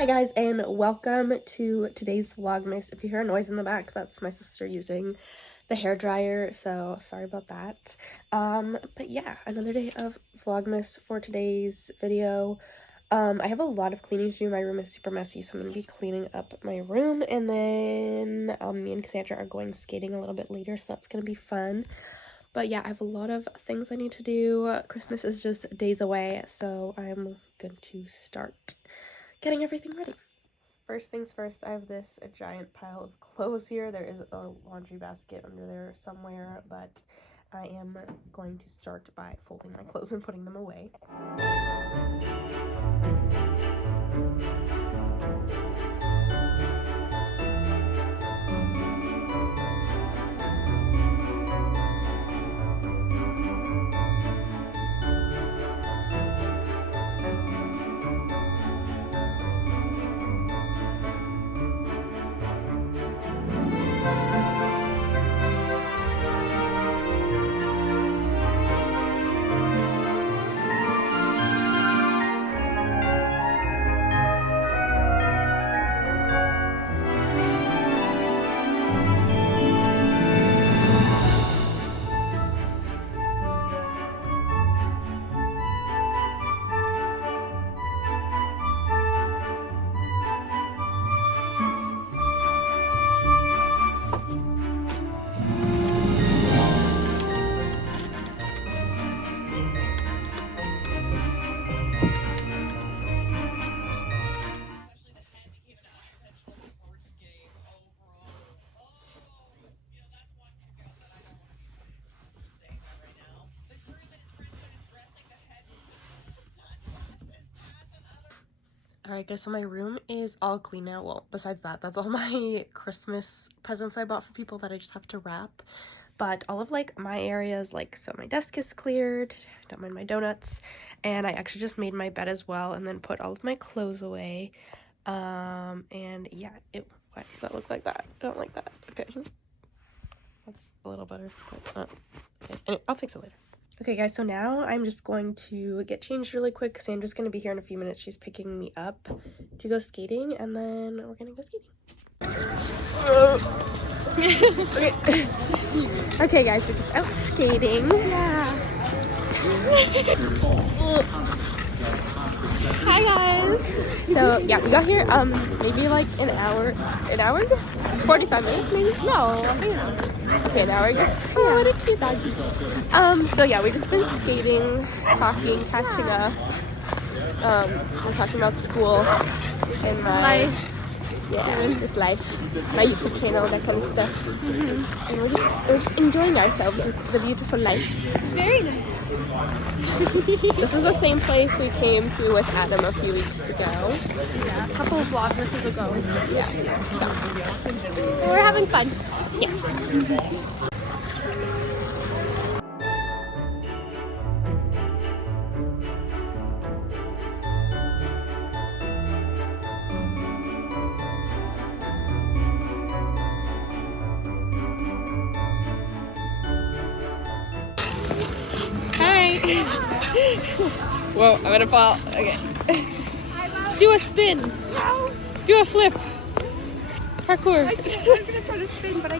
Hi guys, and welcome to today's Vlogmas. If you hear a noise in the back, that's my sister using the hair dryer, so sorry about that. But yeah, another day of Vlogmas for today's video. I have a lot of cleaning to do. My room is super messy, so I'm gonna be cleaning up my room, and then me and Cassandra are going skating a little bit later, so that's gonna be fun. But yeah, I have a lot of things I need to do. Christmas is just days away, so I'm going to start getting everything ready. First things first, I have this giant pile of clothes here. There is a laundry basket under there somewhere, but I am going to start by folding my clothes and putting them away. Alright guys, so my room is all clean now. Well, besides that, that's all my Christmas presents I bought for people that I just have to wrap. But all of like my areas, like, so my desk is cleared, don't mind my donuts, and I actually just made my bed as well and then put all of my clothes away. And yeah, why does that look like that? I don't like that. Okay, that's a little better, but okay. Anyway, I'll fix it later. Okay guys, so now I'm just going to get changed really quick. Cassandra's going to be here in a few minutes. She's picking me up to go skating, and then we're going to go skating. Okay. Okay guys, we're just out skating. Yeah. Hi guys. So yeah, we got here maybe like an hour 45 minutes maybe. No, I think okay, an hour ago. Oh, what a cute doggy. So yeah, we've just been skating, talking, catching up. We're talking about school and life. Yeah, just life, my YouTube channel, that kind of stuff. And we're just enjoying ourselves with the beautiful lights. Very nice. This is the same place we came to with Adam a few weeks ago. Yeah, a couple of Vlogmas ago. Yeah. So, we're having fun. Yeah. Whoa, I'm gonna fall. Okay. Do a spin. No. Do a flip. Parkour. I'm gonna try to spin, but I